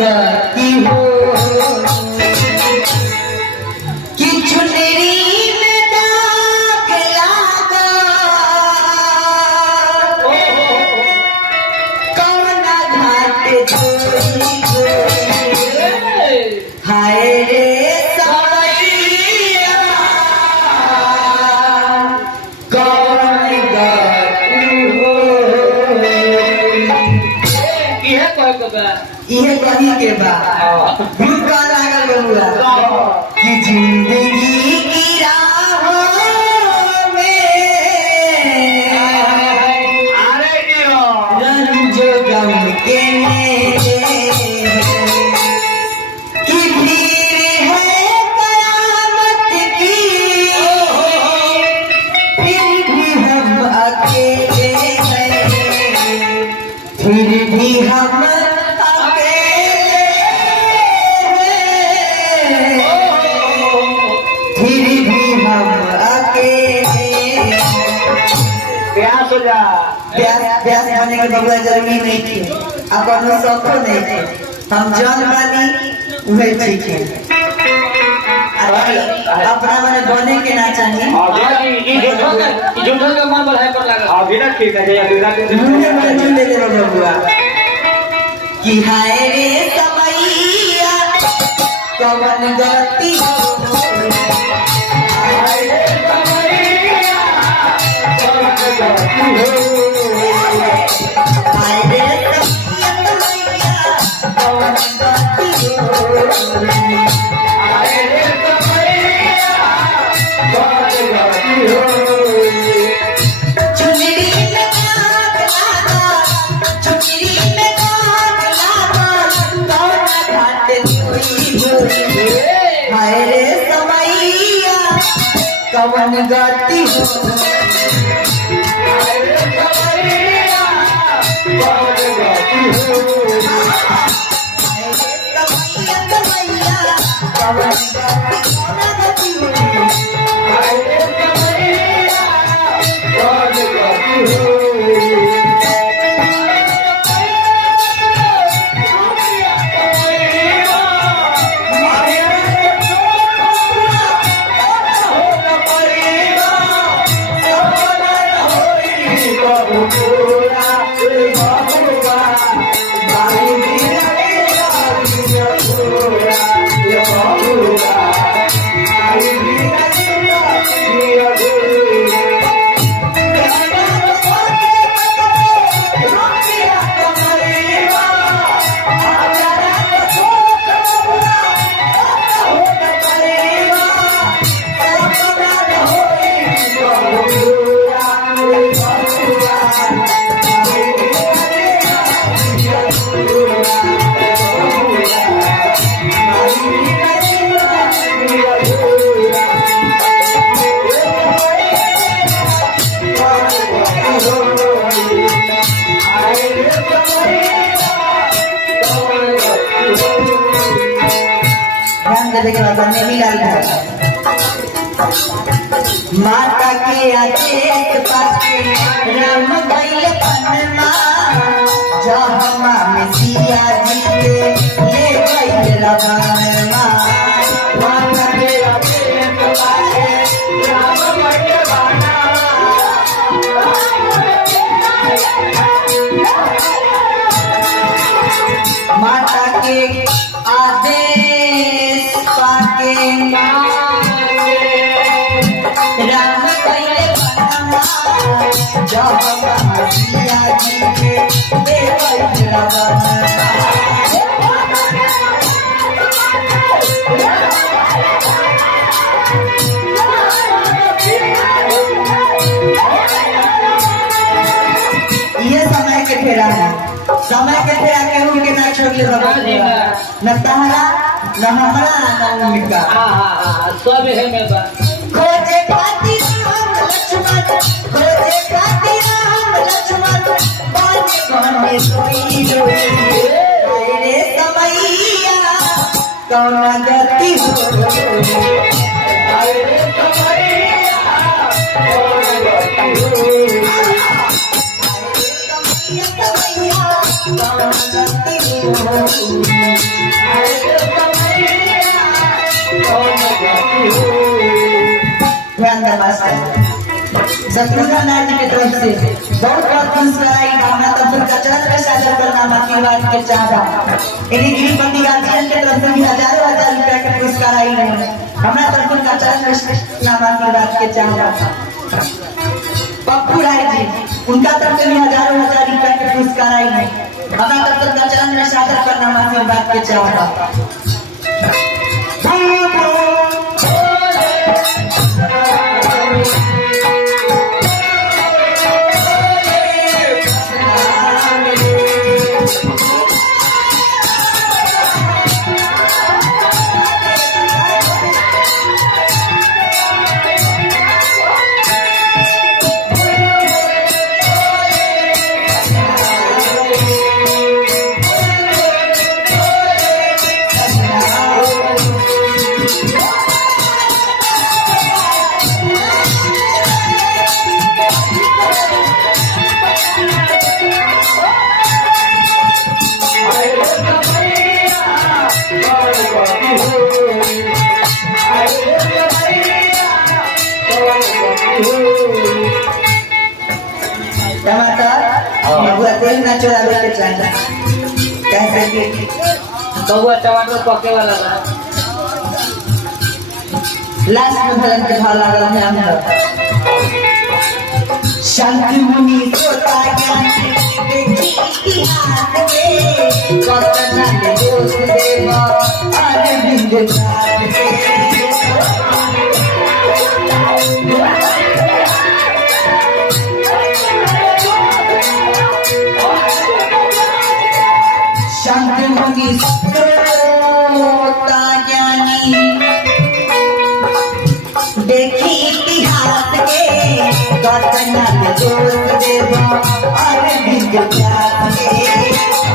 गति हो कि चुनरी में दाग लागा कौन घाट धोई हाय रे समैया कौन गति हो इहे कही के बाद भूख लागल बबुआ कि जिंदगी की राहों में रंज गम के कि भीड़ है कयामत की फिर भी हम अकेले हैं फिर भी हम प्यास बने के बबुआ जरूरी नहीं थी अपन शौको नहीं थे हम जन बानी वही ठीक है अपना मैंने बने के ना चाहिए ले ले बबुआ कि हाय रे समैया कवन गति कवन गति हो माता के आदेश पाके राम गइल पनमा जहमा में सिया जी के ले गइल रवानमा माता के आदेश पाके राम गइल पनमा माता के आदेश पाके राम कइले पनमा जहमा सिया जी के ले गइल रवानमा ये समय के फेरा केहू के ना छोड़ले बाबा न तहरा न हमरा न उनका सब है में बा खोजे खातिर हम लक्ष्मण बाजे कहने कोई रोई रे समैया कौन गति हो रे समैया कौन गति हो ध्यान नमस्कार शत्रुघ्न नाथ जी की तरफ से बहुत बहुत पुरस्कार आई भावना तब फिर कचरत में साझा करना आशीर्वाद के चाहता इन्हीं गिरीपति गार्जियन की तरफ से भी हजारों हजार रुपया के पुरस्कार आई है हमारा तरफ से कचरत में नाम आशीर्वाद के चाहता पप्पू राय जी उनका तरफ से भी हजारों हजार रुपया के पुरस्कार आई है हमारा तरफ से कचरत में साझा करना आशीर्वाद के चाहता बबुआ तेल ना चोरावे के चाहिए कैसे कि बबुआ टमाटर पके वाला था लास्ट में भजन के भाव लागल है अंदर शांति मुनि सोता ज्ञान देखी इतिहास के कतना के दोष देव आरे बिंद जात के शांति मुनि सोता ज्ञानी देखी इतिहास के कतना के दोष देव आरे बिंद जात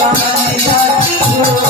Come on,